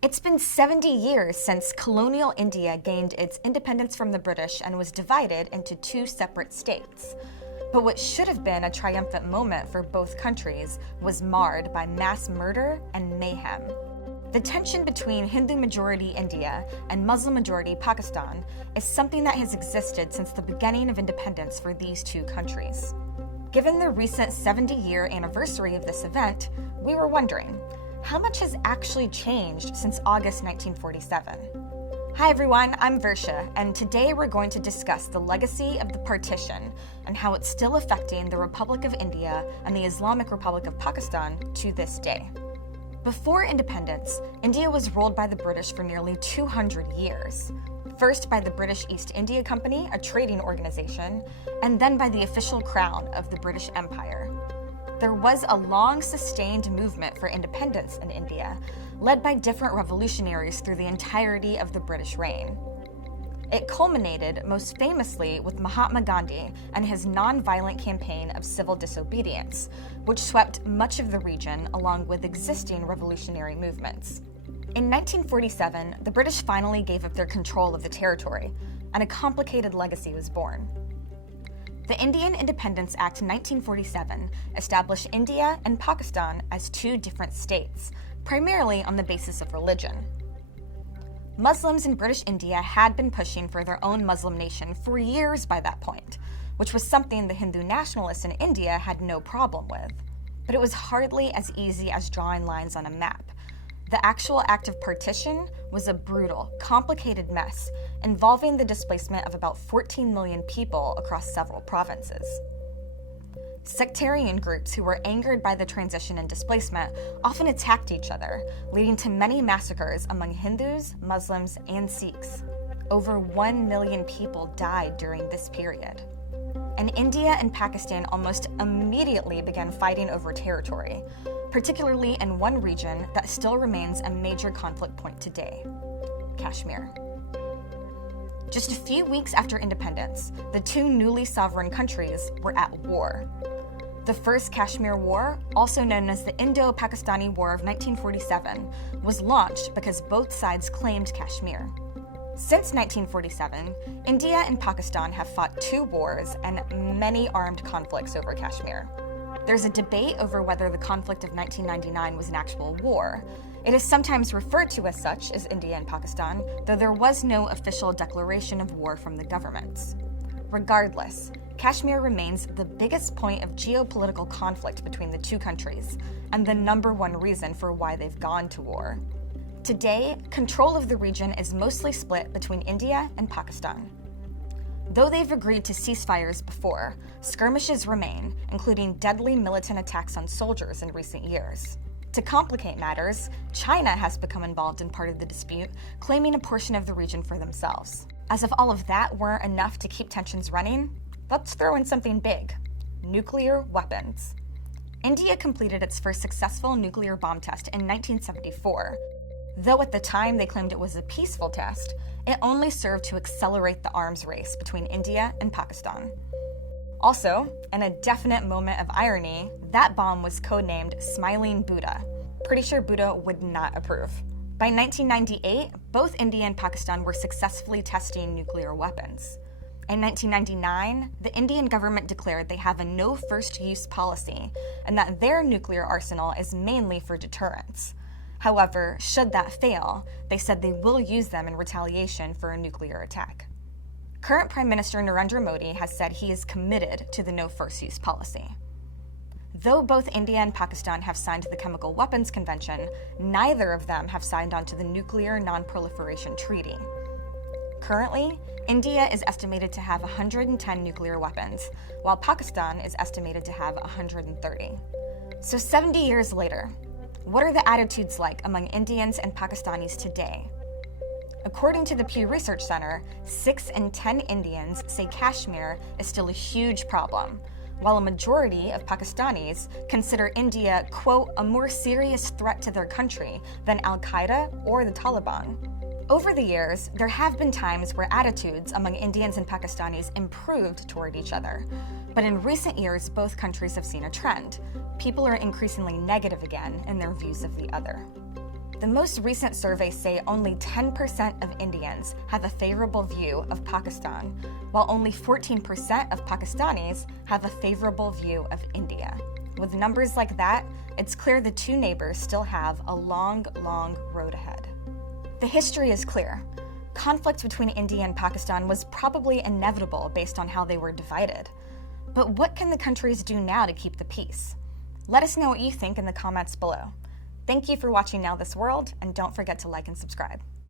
It's been 70 years since colonial India gained its independence from the British and was divided into two separate states. But what should have been a triumphant moment for both countries was marred by mass murder and mayhem. The tension between Hindu-majority India and Muslim-majority Pakistan is something that has existed since the beginning of independence for these two countries. Given the recent 70-year anniversary of this event, we were wondering, how much has actually changed since August 1947? Hi everyone, I'm Versha, and today we're going to discuss the legacy of the partition and how it's still affecting the Republic of India and the Islamic Republic of Pakistan to this day. Before independence, India was ruled by the British for nearly 200 years. First by the British East India Company, a trading organization, and then by the official crown of the British Empire. There was a long sustained movement for independence in India, led by different revolutionaries through the entirety of the British reign. It culminated most famously with Mahatma Gandhi and his non-violent campaign of civil disobedience, which swept much of the region along with existing revolutionary movements. In 1947, the British finally gave up their control of the territory, and a complicated legacy was born. The Indian Independence Act 1947 established India and Pakistan as two different states, primarily on the basis of religion. Muslims in British India had been pushing for their own Muslim nation for years by that point, which was something the Hindu nationalists in India had no problem with. But it was hardly as easy as drawing lines on a map. The actual act of partition was a brutal, complicated mess involving the displacement of about 14 million people across several provinces. Sectarian groups who were angered by the transition and displacement often attacked each other, leading to many massacres among Hindus, Muslims, and Sikhs. Over 1 million people died during this period. And India and Pakistan almost immediately began fighting over territory, particularly in one region that still remains a major conflict point today, Kashmir. Just a few weeks after independence, the two newly sovereign countries were at war. The First Kashmir War, also known as the Indo-Pakistani War of 1947, was launched because both sides claimed Kashmir. Since 1947, India and Pakistan have fought two wars and many armed conflicts over Kashmir. There's a debate over whether the conflict of 1999 was an actual war. It is sometimes referred to as such as India and Pakistan, though there was no official declaration of war from the governments. Regardless, Kashmir remains the biggest point of geopolitical conflict between the two countries, and the number one reason for why they've gone to war. Today, control of the region is mostly split between India and Pakistan. Though they've agreed to ceasefires before, skirmishes remain, including deadly militant attacks on soldiers in recent years. To complicate matters, China has become involved in part of the dispute, claiming a portion of the region for themselves. As if all of that weren't enough to keep tensions running, let's throw in something big: nuclear weapons. India completed its first successful nuclear bomb test in 1974. Though at the time they claimed it was a peaceful test, it only served to accelerate the arms race between India and Pakistan. Also, in a definite moment of irony, that bomb was codenamed Smiling Buddha. Pretty sure Buddha would not approve. By 1998, both India and Pakistan were successfully testing nuclear weapons. In 1999, the Indian government declared they have a no first-use policy and that their nuclear arsenal is mainly for deterrence. However, should that fail, they said they will use them in retaliation for a nuclear attack. Current Prime Minister Narendra Modi has said he is committed to the no first-use policy. Though both India and Pakistan have signed the Chemical Weapons Convention, neither of them have signed on to the Nuclear Non-Proliferation Treaty. Currently, India is estimated to have 110 nuclear weapons, while Pakistan is estimated to have 130. So 70 years later, what are the attitudes like among Indians and Pakistanis today? According to the Pew Research Center, 6 in 10 Indians say Kashmir is still a huge problem, while a majority of Pakistanis consider India, quote, a more serious threat to their country than Al-Qaeda or the Taliban. Over the years, there have been times where attitudes among Indians and Pakistanis improved toward each other. But in recent years, both countries have seen a trend. People are increasingly negative again in their views of the other. The most recent surveys say only 10% of Indians have a favorable view of Pakistan, while only 14% of Pakistanis have a favorable view of India. With numbers like that, it's clear the two neighbors still have a long, long road ahead. The history is clear. Conflict between India and Pakistan was probably inevitable based on how they were divided. But what can the countries do now to keep the peace? Let us know what you think in the comments below. Thank you for watching Now This World, and don't forget to like and subscribe.